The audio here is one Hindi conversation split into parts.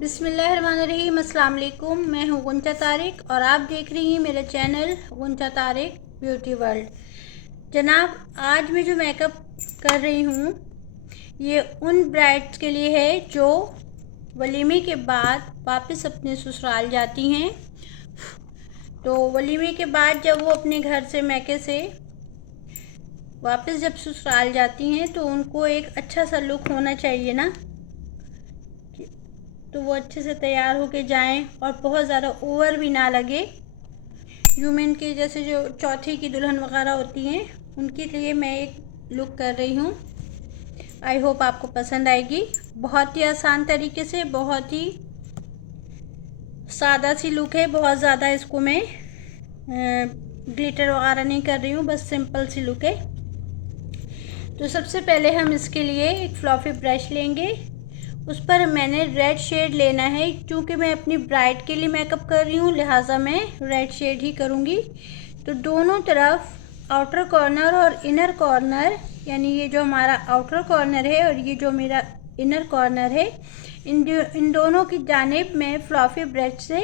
बिस्मिल्लाहिर्रहमानिर्रहीम। अस्सलाम वालेकुम। मैं हूँ गुंचा तारिक और आप देख रही हैं मेरा channel Guncha Tariq beauty world. जनाब, आज मैं जो मेकअप कर रही हूँ ये उन ब्राइड्स के लिए है जो वलीमे के बाद वापस अपने ससुराल जाती हैं। तो वलीमे के बाद जब वो अपने घर से मैके से वापस जब ससुराल जाती हैं तो उनको एक अच्छा सा लुक होना चाहिए ना, तो वो अच्छे से तैयार होके जाएं और बहुत ज़्यादा ओवर भी ना लगे। ह्यूमन के जैसे जो चौथी की दुल्हन वगैरह होती हैं उनके लिए मैं एक लुक कर रही हूँ। आई होप आपको पसंद आएगी। बहुत ही आसान तरीके से, बहुत ही सादा सी लुक है। बहुत ज़्यादा इसको मैं ग्लिटर वगैरह नहीं कर रही हूँ, बस सिंपल सी लुक है। तो सबसे पहले हम इसके लिए एक फ्लॉफी ब्रश लेंगे। उस पर मैंने रेड शेड लेना है। क्योंकि मैं अपनी ब्राइड के लिए मेकअप कर रही हूँ लिहाजा मैं रेड शेड ही करूँगी। तो दोनों तरफ आउटर कॉर्नर और इनर कॉर्नर, यानी ये जो हमारा आउटर कॉर्नर है और ये जो मेरा इनर कॉर्नर है, इन दोनों की जानिब मैं फ्लॉफी ब्रश से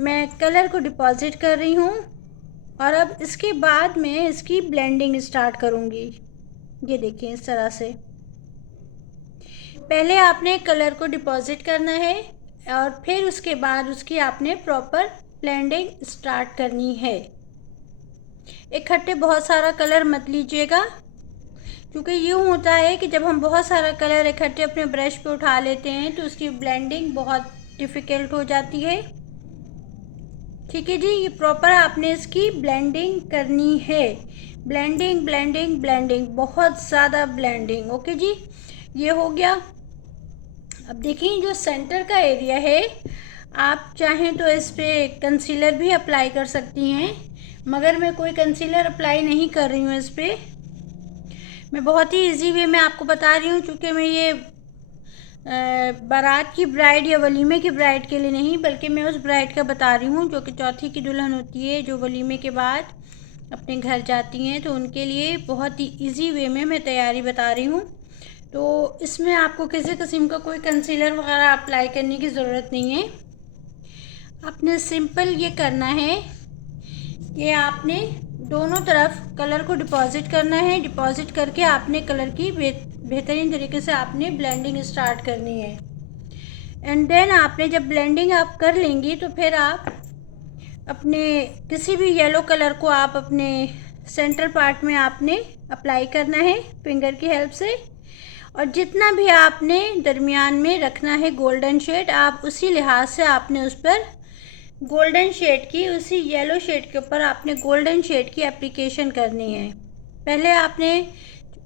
मैं कलर को डिपॉजिट कर रही हूँ। और अब इसके बाद मैं इसकी ब्लेंडिंग स्टार्ट करूँगी। ये देखिए, इस तरह से पहले आपने कलर को डिपॉजिट करना है और फिर उसके बाद उसकी आपने प्रॉपर ब्लेंडिंग स्टार्ट करनी है। इकट्ठे बहुत सारा कलर मत लीजिएगा, क्योंकि यूँ होता है कि जब हम बहुत सारा कलर इकट्ठे अपने ब्रश पे उठा लेते हैं तो उसकी ब्लेंडिंग बहुत डिफ़िकल्ट हो जाती है। ठीक है जी, ये प्रॉपर आपने इसकी ब्लेंडिंग करनी है। ब्लेंडिंग ब्लेंडिंग ब्लेंडिंग, बहुत ज़्यादा ब्लेंडिंग। ओके जी, ये हो गया। अब देखिए, जो सेंटर का एरिया है, आप चाहें तो इस पर कंसीलर भी अप्लाई कर सकती हैं, मगर मैं कोई कंसीलर अप्लाई नहीं कर रही हूँ इस पर। मैं बहुत ही इजी वे में आपको बता रही हूँ, क्योंकि मैं ये बारात की ब्राइड या वलीमे की ब्राइड के लिए नहीं, बल्कि मैं उस ब्राइड का बता रही हूँ जो कि चौथी की दुल्हन होती है, जो वलीमे के बाद अपने घर जाती हैं। तो उनके लिए बहुत ही इजी वे में मैं तैयारी बता रही हूँ। तो इसमें आपको किसी किस्म का कोई कंसीलर वगैरह अप्लाई करने की ज़रूरत नहीं है। आपने सिंपल ये करना है कि आपने दोनों तरफ कलर को डिपॉजिट करना है। डिपॉजिट करके आपने कलर की बेहतरीन तरीके से आपने ब्लेंडिंग स्टार्ट करनी है। एंड देन आपने जब ब्लेंडिंग आप कर लेंगी तो फिर आप अपने किसी भी येलो कलर को आप अपने सेंटर पार्ट में आपने अप्लाई करना है फिंगर की हेल्प से। और जितना भी आपने दरमियान में रखना है गोल्डन शेड, आप उसी लिहाज से आपने उस पर गोल्डन शेड की, उसी येलो शेड के ऊपर आपने गोल्डन शेड की एप्लीकेशन करनी है। पहले आपने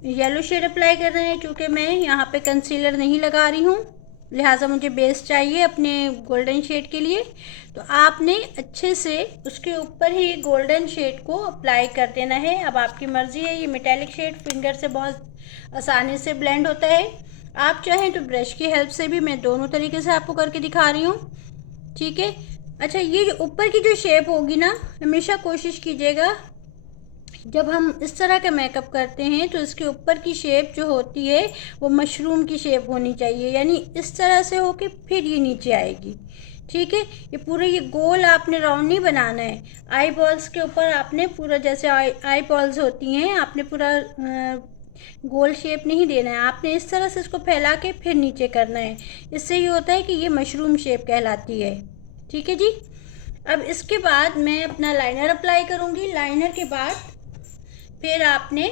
येलो शेड अप्लाई करना है। चूँकि मैं यहाँ पे कंसीलर नहीं लगा रही हूँ, लिहाजा मुझे बेस चाहिए अपने गोल्डन शेड के लिए। तो आपने अच्छे से उसके ऊपर ही गोल्डन शेड को अप्लाई कर देना है। अब आपकी मर्ज़ी है, ये मेटेलिक शेड फिंगर से बहुत आसानी से ब्लेंड होता है। आप चाहें तो ब्रश की हेल्प से भी, मैं दोनों तरीके से आपको करके दिखा रही हूँ। ठीक है। अच्छा, ये जो ऊपर की जो शेप होगी ना, हमेशा कोशिश कीजिएगा जब हम इस तरह का मेकअप करते हैं तो इसके ऊपर की शेप जो होती है वो मशरूम की शेप होनी चाहिए, यानी इस तरह से हो कि फिर ये नीचे आएगी। ठीक है। ये पूरे ये गोल आपने राउंड नहीं बनाना है। आई बॉल्स के ऊपर आपने पूरा, जैसे आई बॉल्स होती हैं, आपने पूरा गोल शेप नहीं देना है। आपने इस तरह से इसको फैला के फिर नीचे करना है। इससे ये होता है कि ये मशरूम शेप कहलाती है। ठीक है जी। अब इसके बाद मैं अपना लाइनर अप्लाई करूँगी। लाइनर के बाद फिर आपने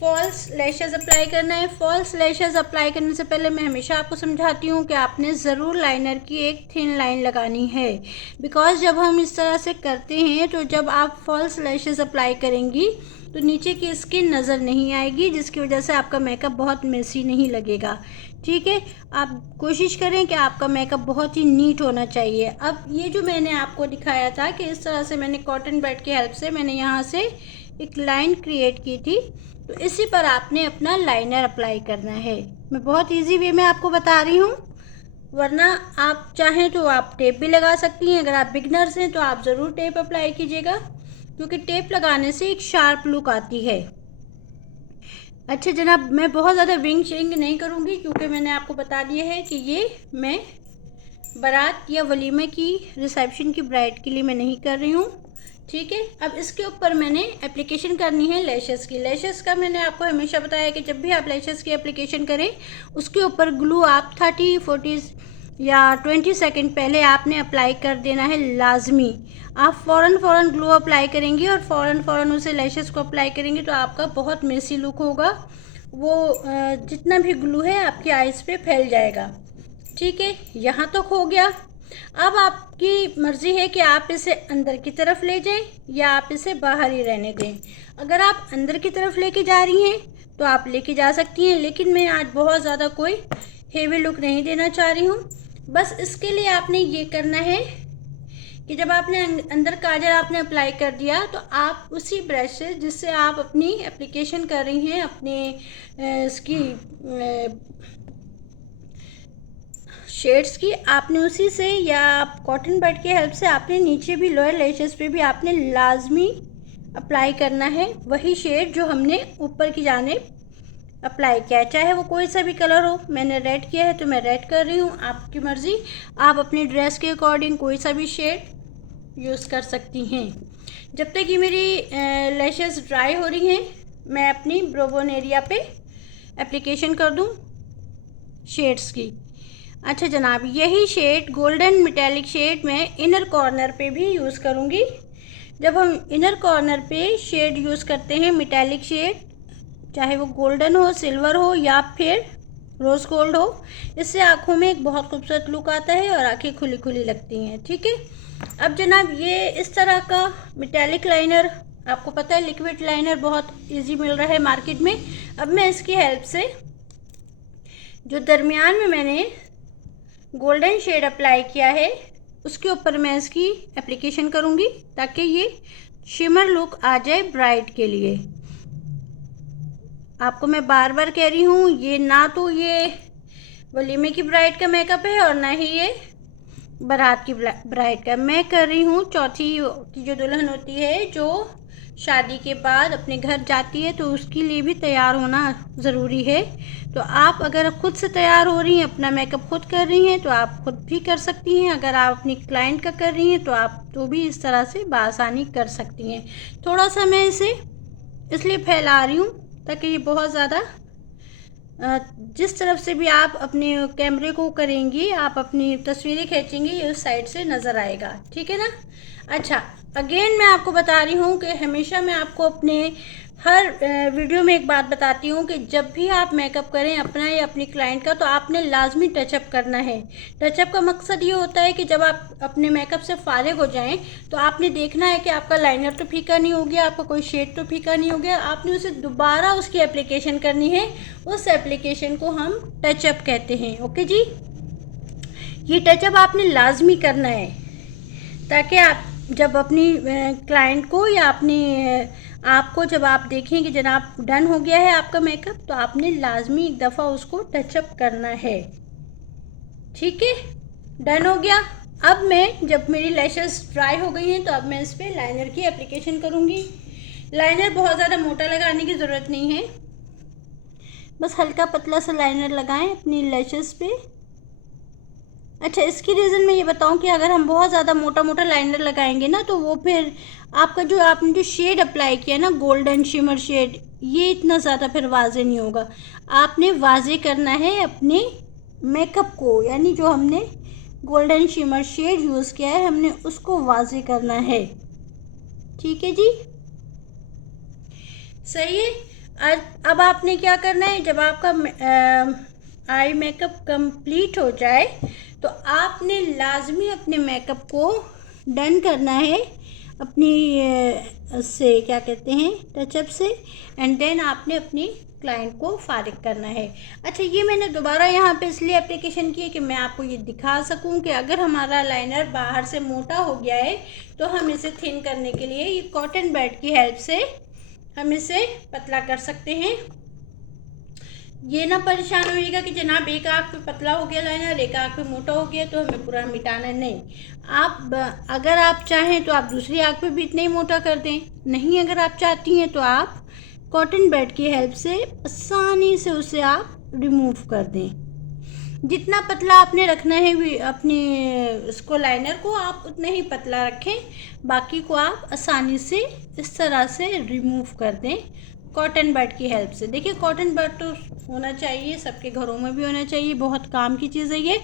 फॉल्स लैशेस अप्लाई करना है। फॉल्स लैशेस अप्लाई करने से पहले मैं हमेशा आपको समझाती हूँ कि आपने ज़रूर लाइनर की एक थिन लाइन लगानी है। बिकॉज़ जब हम इस तरह से करते हैं तो जब आप फॉल्स लैशेस अप्लाई करेंगी तो नीचे की स्किन नज़र नहीं आएगी, जिसकी वजह से आपका मेकअप बहुत मेसी नहीं लगेगा। ठीक है। आप कोशिश करें कि आपका मेकअप बहुत ही नीट होना चाहिए। अब ये जो मैंने आपको दिखाया था कि इस तरह से मैंने कॉटन बैड की हेल्प से मैंने यहाँ से एक लाइन क्रिएट की थी, तो इसी पर आपने अपना लाइनर अप्लाई करना है। मैं बहुत इजी वे में आपको बता रही हूँ, वरना आप चाहें तो आप टेप भी लगा सकती हैं। अगर आप बिगनर्स हैं तो आप ज़रूर टेप अप्लाई कीजिएगा, क्योंकि टेप लगाने से एक शार्प लुक आती है। अच्छा जनाब, मैं बहुत ज़्यादा विंग शिंग नहीं करूँगी क्योंकि मैंने आपको बता दिया है कि ये मैं बारात या वलीमे की रिसेप्शन की ब्राइड के लिए मैं नहीं कर रही हूँ। ठीक है, अब इसके ऊपर मैंने एप्लीकेशन करनी है लैशेस की। लैशेस का मैंने आपको हमेशा बताया कि जब भी आप लैशेस की एप्लीकेशन करें उसके ऊपर ग्लू आप 30-40 या 20 सेकेंड पहले आपने अप्लाई कर देना है लाजमी। आप फ़ौरन ग्लू अप्लाई करेंगी और फ़ौरन उसे लैशेस को अप्लाई करेंगी तो आपका बहुत मेसी लुक होगा। वो जितना भी ग्लू है आपकी आइज़ पे फैल जाएगा। ठीक है, यहाँ तक हो गया। अब आपकी मर्ज़ी है कि आप इसे अंदर की तरफ ले जाएं या आप इसे बाहर ही रहने दें। अगर आप अंदर की तरफ लेके जा रही हैं तो आप लेके जा सकती हैं, लेकिन मैं आज बहुत ज़्यादा कोई हेवी लुक नहीं देना चाह रही हूँ। बस इसके लिए आपने ये करना है कि जब आपने अंदर काजल आपने अप्लाई कर दिया तो आप उसी ब्रश से जिससे आप अपनी एप्लीकेशन कर रही हैं अपने इसकी शेड्स की, आपने उसी से या आप कॉटन बड की हेल्प से आपने नीचे भी लोअर लैशेस पे भी आपने लाजमी अप्लाई करना है वही शेड जो हमने ऊपर की जानिब अप्लाई किया है, चाहे वो कोई सा भी कलर हो। मैंने रेड किया है तो मैं रेड कर रही हूँ, आपकी मर्ज़ी। आप अपनी ड्रेस के अकॉर्डिंग कोई सा भी शेड यूज़ कर सकती हैं। जब तक ये मेरी लैशेस ड्राई हो रही हैं मैं अपनी ब्रोबोन एरिया पे एप्लीकेशन कर दूँ शेड्स की। अच्छा जनाब, यही शेड गोल्डन मेटेलिक शेड मैं इनर कॉर्नर पे भी यूज़ करूँगी। जब हम इनर कॉर्नर पे शेड यूज़ करते हैं मेटेलिक शेड, चाहे वो गोल्डन हो, सिल्वर हो या फिर रोज़ गोल्ड हो, इससे आँखों में एक बहुत खूबसूरत लुक आता है और आँखें खुली खुली लगती हैं। ठीक है, अब जनाब ये इस तरह का मेटेलिक लाइनर, आपको पता है लिक्विड लाइनर बहुत इजी मिल रहा है मार्केट में। अब मैं इसकी हेल्प से जो दरमियान में मैंने गोल्डन शेड अप्लाई किया है उसके ऊपर मैं इसकी एप्लीकेशन करूँगी ताकि ये शिमर लुक आ जाए ब्राइड के लिए। आपको मैं बार बार कह रही हूँ, ये ना तो ये वलीमे की ब्राइड का मेकअप है और ना ही ये बारात की ब्राइड का। मैं कर रही हूँ चौथी की जो दुल्हन होती है जो शादी के बाद अपने घर जाती है, तो उसके लिए भी तैयार होना ज़रूरी है। तो आप अगर खुद से तैयार हो रही हैं, अपना मेकअप खुद कर रही हैं, तो आप खुद भी कर सकती हैं। अगर आप अपनी क्लाइंट का कर रही हैं तो आप तो भी इस तरह से बआसानी कर सकती हैं। थोड़ा सा मैं इसे इसलिए फैला रही हूँ ताकि ये बहुत ज़्यादा जिस तरफ से भी आप अपने कैमरे को करेंगी, आप अपनी तस्वीरें खींचेंगी, ये उस साइड से नज़र आएगा। ठीक है ना। अच्छा, अगेन मैं आपको बता रही हूँ कि हमेशा मैं आपको अपने हर वीडियो में एक बात बताती हूँ कि जब भी आप मेकअप करें अपना या अपनी क्लाइंट का, तो आपने लाजमी टचअप करना है। टचअप का मकसद ये होता है कि जब आप अपने मेकअप से फारिग हो जाएं तो आपने देखना है कि आपका लाइनर तो फीका नहीं हो गया, आपका कोई शेड तो फीका नहीं हो गया, आपने उसे दोबारा उसकी एप्लीकेशन करनी है। उस एप्लीकेशन को हम टचअप कहते हैं। ओके जी, ये टचअप आपने लाजमी करना है ताकि आप जब अपनी क्लाइंट को या अपनी आपको जब आप देखें कि जनाब डन हो गया है आपका मेकअप, तो आपने लाजमी एक दफ़ा उसको टचअप करना है। ठीक है, डन हो गया। अब मैं जब मेरी लैशेस ड्राई हो गई हैं तो अब मैं इस पर लाइनर की एप्लीकेशन करूँगी। लाइनर बहुत ज़्यादा मोटा लगाने की ज़रूरत नहीं है, बस हल्का पतला सा लाइनर लगाएं अपनी लैशेस पे। अच्छा, इसकी रीज़न मैं ये बताऊं कि अगर हम बहुत ज़्यादा मोटा मोटा लाइनर लगाएंगे ना तो वो फिर आपका जो आपने जो शेड अप्लाई किया ना गोल्डन शिमर शेड, ये इतना ज़्यादा फिर वाजे नहीं होगा। आपने वाजे करना है अपने मेकअप को, यानी जो हमने गोल्डन शिमर शेड यूज़ किया है हमने उसको वाजे करना है। ठीक है जी, सही है। अब आपने क्या करना है, जब आपका आई मेकअप कंप्लीट हो जाए तो आपने लाजमी अपने मेकअप को डन करना है अपनी से क्या कहते हैं टचअप से, एंड देन आपने अपनी क्लाइंट को फारिग करना है। अच्छा, ये मैंने दोबारा यहाँ पे इसलिए एप्लीकेशन की है कि मैं आपको ये दिखा सकूँ कि अगर हमारा लाइनर बाहर से मोटा हो गया है तो हम इसे थिन करने के लिए ये कॉटन बड की हेल्प से हम इसे पतला कर सकते हैं। ये ना परेशान होइएगा कि जनाब एक आँख पे पतला हो गया लाइनर, एक आँख पे मोटा हो गया तो हमें पूरा मिटाना नहीं। आप अगर आप चाहें तो आप दूसरी आँख पे भी इतना ही मोटा कर दें, नहीं अगर आप चाहती हैं तो आप कॉटन बैड की हेल्प से आसानी से उसे आप रिमूव कर दें। जितना पतला आपने रखना है अपने इसको लाइनर को, आप उतना ही पतला रखें, बाकी को आप आसानी से इस तरह से रिमूव कर दें कॉटन बड की हेल्प से। देखिए कॉटन बड तो होना चाहिए, सबके घरों में भी होना चाहिए, बहुत काम की चीज़ है ये,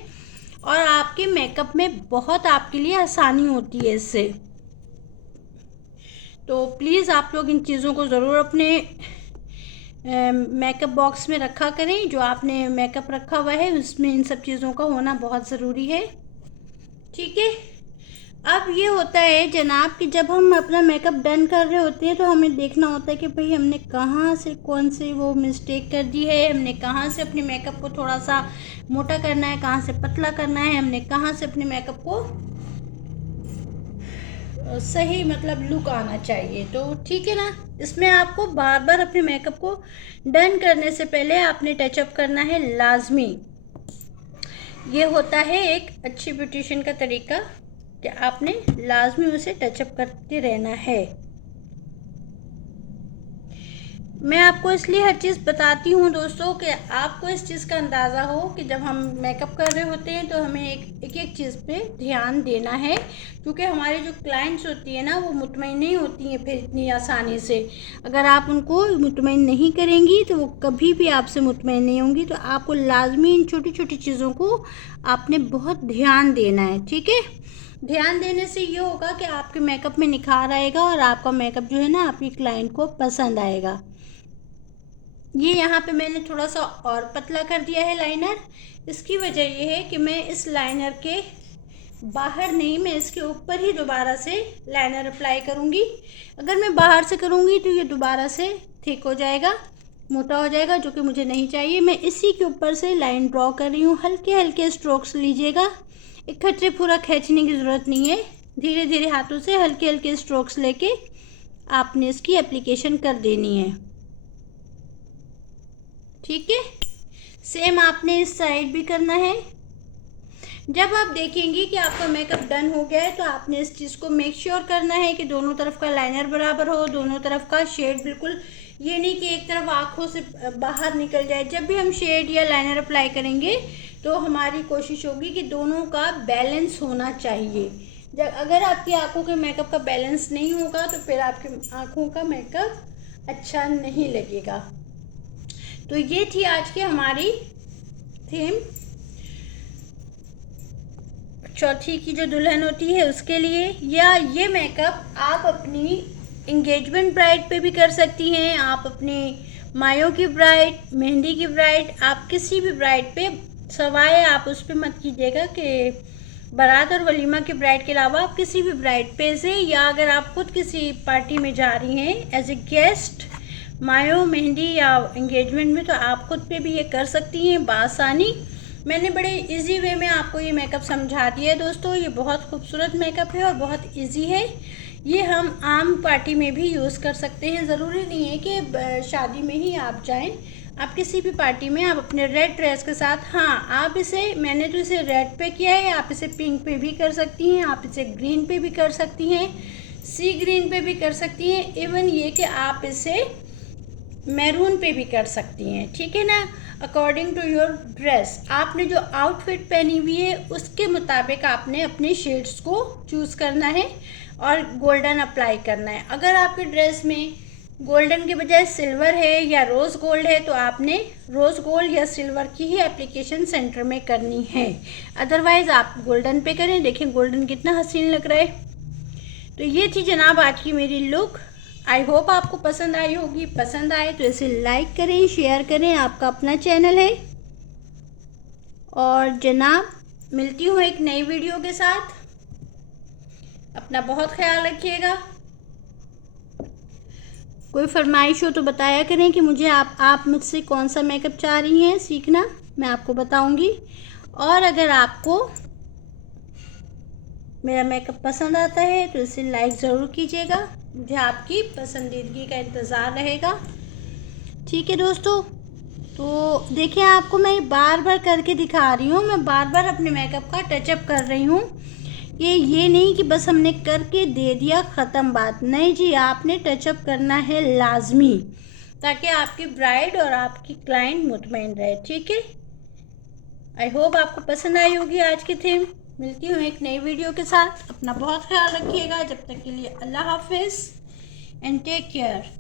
और आपके मेकअप में बहुत आपके लिए आसानी होती है इससे। तो प्लीज़ आप लोग इन चीज़ों को ज़रूर अपने मेकअप बॉक्स में रखा करें। जो आपने मेकअप रखा हुआ है उसमें इन सब चीज़ों का होना बहुत ज़रूरी है, ठीक है। अब ये होता है जनाब कि जब हम अपना मेकअप डन कर रहे होते हैं तो हमें देखना होता है कि भाई हमने कहाँ से कौन से वो मिस्टेक कर दी है, हमने कहाँ से अपने मेकअप को थोड़ा सा मोटा करना है, कहाँ से पतला करना है, हमने कहाँ से अपने मेकअप को सही मतलब लुक आना चाहिए। तो ठीक है ना, इसमें आपको बार बार अपने मेकअप को डन करने से पहले आपने टचअप करना है लाजमी। ये होता है एक अच्छी ब्यूटिशियन का तरीका कि आपने लाजमी उसे टचअप करते रहना है। मैं आपको इसलिए हर चीज़ बताती हूँ दोस्तों कि आपको इस चीज़ का अंदाज़ा हो कि जब हम मेकअप कर रहे होते हैं तो हमें एक चीज़ पे ध्यान देना है, क्योंकि हमारे जो क्लाइंट्स होती है ना वो मुतमईन नहीं होती हैं फिर इतनी आसानी से। अगर आप उनको मुतमईन नहीं करेंगी तो वो कभी भी आपसे मुतमईन नहीं होंगी। तो आपको लाजमी इन छोटी छोटी चीज़ों को आपने बहुत ध्यान देना है, ठीक है। ध्यान देने से ये होगा कि आपके मेकअप में निखार आएगा और आपका मेकअप जो है ना आपकी क्लाइंट को पसंद आएगा। ये यहाँ पे मैंने थोड़ा सा और पतला कर दिया है लाइनर। इसकी वजह ये है कि मैं इस लाइनर के बाहर नहीं, मैं इसके ऊपर ही दोबारा से लाइनर अप्लाई करूँगी। अगर मैं बाहर से करूँगी तो ये दोबारा से थिक हो जाएगा, मोटा हो जाएगा, जो कि मुझे नहीं चाहिए। मैं इसी के ऊपर से लाइन ड्रॉ कर रही हूँ। हल्के हल्के स्ट्रोक्स लीजिएगा, इकट्ठे पूरा खींचने की ज़रूरत नहीं है। धीरे धीरे हाथों से हल्के हल्के स्ट्रोक्स लेके आपने इसकी एप्लीकेशन कर देनी है, ठीक है। सेम आपने इस साइड भी करना है। जब आप देखेंगे कि आपका मेकअप डन हो गया है तो आपने इस चीज़ को मेक श्योर करना है कि दोनों तरफ का लाइनर बराबर हो, दोनों तरफ का शेड बिल्कुल, ये नहीं कि एक तरफ आँखों से बाहर निकल जाए। जब भी हम शेड या लाइनर अप्लाई करेंगे तो हमारी कोशिश होगी कि दोनों का बैलेंस होना चाहिए। जब अगर आपकी आँखों के मेकअप का बैलेंस नहीं होगा तो फिर आपके आँखों का मेकअप अच्छा नहीं लगेगा। तो ये थी आज की हमारी थीम, चौथी की जो दुल्हन होती है उसके लिए। या ये मेकअप आप अपनी इंगेजमेंट ब्राइड पे भी कर सकती हैं, आप अपनी मायों की ब्राइड, मेहंदी की ब्राइड, आप किसी भी ब्राइड पे, सवाए आप उस पर मत कीजिएगा कि बारात और वलीमा की ब्राइड के अलावा आप किसी भी ब्राइड पे से, या अगर आप खुद किसी पार्टी में जा रही हैं एज ए गेस्ट मायो, मेहंदी या एंगेजमेंट में, तो आप खुद पे भी ये कर सकती हैं बासानी। मैंने बड़े इजी वे में आपको ये मेकअप समझा दिया है दोस्तों। ये बहुत खूबसूरत मेकअप है और बहुत इजी है। ये हम आम पार्टी में भी यूज़ कर सकते हैं, ज़रूरी नहीं है कि शादी में ही आप जाएं। आप किसी भी पार्टी में आप अपने रेड ड्रेस के साथ, हाँ आप इसे, मैंने तो इसे रेड पे किया है, आप इसे पिंक पे भी कर सकती हैं, आप इसे ग्रीन पे भी कर सकती हैं, सी ग्रीन पे भी कर सकती हैं, इवन ये कि आप इसे मैरून पे भी कर सकती हैं, ठीक है ना। अकॉर्डिंग टू योर ड्रेस, आपने जो आउटफिट पहनी हुई है उसके मुताबिक आपने अपने शेड्स को चूज़ करना है और गोल्डन अप्लाई करना है। अगर आपके ड्रेस में गोल्डन के बजाय सिल्वर है या रोज़ गोल्ड है तो आपने रोज़ गोल्ड या सिल्वर की ही एप्लीकेशन सेंटर में करनी है, अदरवाइज़ आप गोल्डन पे करें। देखें गोल्डन कितना हसीन लग रहा है। तो ये थी जनाब आज की मेरी लुक। आई होप आपको पसंद आई होगी। पसंद आए तो इसे लाइक करें, शेयर करें, आपका अपना चैनल है। और जनाब मिलती हूँ एक नई वीडियो के साथ। अपना बहुत ख्याल रखिएगा। कोई फरमाइश हो तो बताया करें कि मुझे आप मुझसे कौन सा मेकअप चाह रही हैं सीखना, मैं आपको बताऊंगी। और अगर आपको मेरा मेकअप पसंद आता है तो इसे लाइक ज़रूर कीजिएगा, मुझे आपकी पसंदीदगी का इंतज़ार रहेगा, ठीक है दोस्तों। तो देखिए आपको मैं बार बार करके दिखा रही हूँ, मैं बार बार अपने मेकअप का टचअप कर रही हूँ। ये नहीं कि बस हमने करके दे दिया ख़त्म बात, नहीं जी, आपने टचअप करना है लाजमी। ताकि आपकी ब्राइड और आपकी क्लाइंट मुतमईन रहे। ठीक है, आई होप आपको पसंद आई होगी आज की थीम। मिलती हूँ एक नई वीडियो के साथ। अपना बहुत ख्याल रखिएगा। जब तक के लिए अल्लाह हाफिज़ एंड टेक केयर।